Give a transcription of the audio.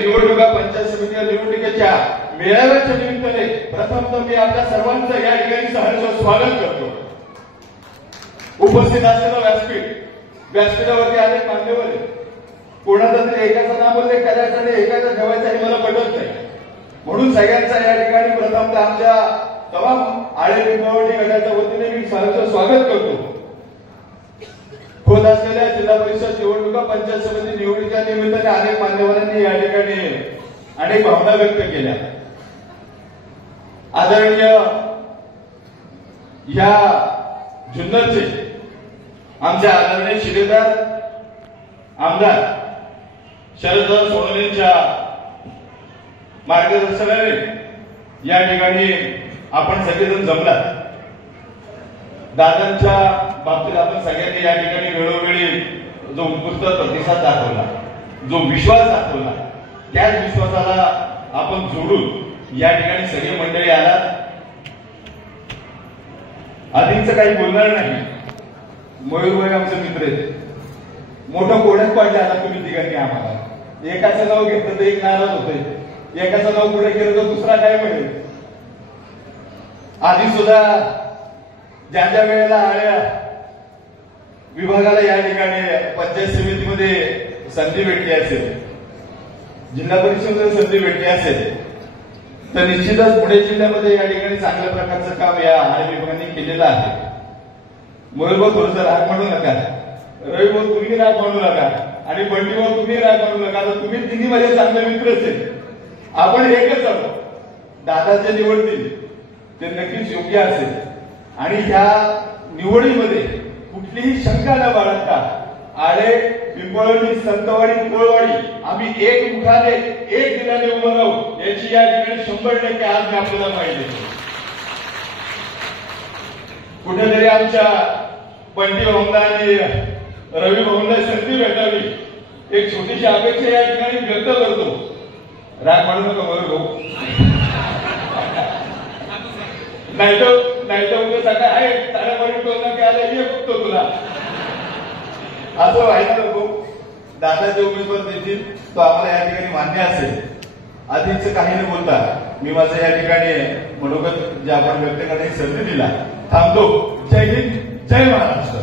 निवडणुका पंचायत समिती निवडणुकीच्या मेळाव्याच्या निमित्ताने प्रथमतः मी आपल्या सर्वांचं या ठिकाणी सहर्ष स्वागत करतो। उपस्थित असलेलं व्यासपीठावरती अनेक मान्यवर कोणाचा तरी एकाचं नाव उल्लेख करायचा आणि एकाचं ठेवायचा हे मला पटत नाही, म्हणून सगळ्यांचा या ठिकाणी प्रथमतः आमच्या तमाम आळे पिंपळवंडी गटाच्या वतीने मी सहर्ष स्वागत करतो। होत असलेल्या जिल्हा परिषद निवडणुका पंचायत समिती निवडणुकीच्या निमित्ताने अनेक मान्यवरांनी या ठिकाणी अनेक भावना व्यक्त केल्या। आदरणीय या जुन्नरचे आमच्या आदरणीय शिलेदार आमदार शरदराव सोनवणेंच्या मार्गदर्शनाने या ठिकाणी आपण सगळेजण जमलात। दादांच्या बाबतीत आपण सगळ्यांनी या ठिकाणी वेळोवेळी जो उत्कृष्ट प्रतिसाद दाखवला, जो विश्वास दाखवला, त्याच विश्वासाला आपण जोडून या ठिकाणी सगळी मंडळी आलात। अधिकच काही बोलणार नाही। मयूरभाई आमचे मित्र आहेत, मोठं कोड्यात पाडलं आता तुम्ही तिघांनी आम्हाला। एकाचं नाव घेतलं तर एक नाराज होते, एकाचं नाव पुढे केलं तर दुसरा काय म्हणेल। आधी सुद्धा ज्या ज्या वेळेला आळ्या विभागाला या ठिकाणी पंचायत समितीमध्ये संधी भेटली असेल, जिल्हा परिषदेमध्ये संधी भेटली असेल, तर निश्चितच पुणे जिल्ह्यामध्ये या ठिकाणी चांगल्या प्रकारचं काम या आळे विभागाने केलेलं आहे। मयूरभाऊ थोडंसं राग म्हणू नका, रविभाऊ तुम्ही राग म्हणू नका आणि बंटीभाऊ तुम्ही राग म्हणू नका। तर तुम्ही तिन्ही माझे चांगले मित्रच आहेत, आपण एकच आहोत। दादा जे निवडतील ते नक्कीच योग्य असेल आणि ह्या निवडीमध्ये कुठलीही शंका न बाळगता आळे पिंपळवंडी संतवाडी कोळवाडी आम्ही एक मुखाने एक दिलाने उभं राहू याची या ठिकाणी 100% आज मी आपल्याला माहिती देतो। कुठेतरी आमच्या बंटी भाऊंना आणि रवी भाऊंना संधी भेटावी एक छोटीशी अपेक्षा या ठिकाणी व्यक्त करतो। राग म्हणू नका मयूर भाऊ, नाही तर उद्या सकाळ आहे तारावाडी टोलना की आला ये बघतो तुला असं व्हायला नको। दादा जे उमेदवार देतील तो आम्हाला या ठिकाणी मान्य असेल। आधीच काही न बोलता मी माझं या ठिकाणी मनोगत जे आपण व्यक्त करण्याची संधी दिला थांबतो। जय हिंद, जय महाराष्ट्र।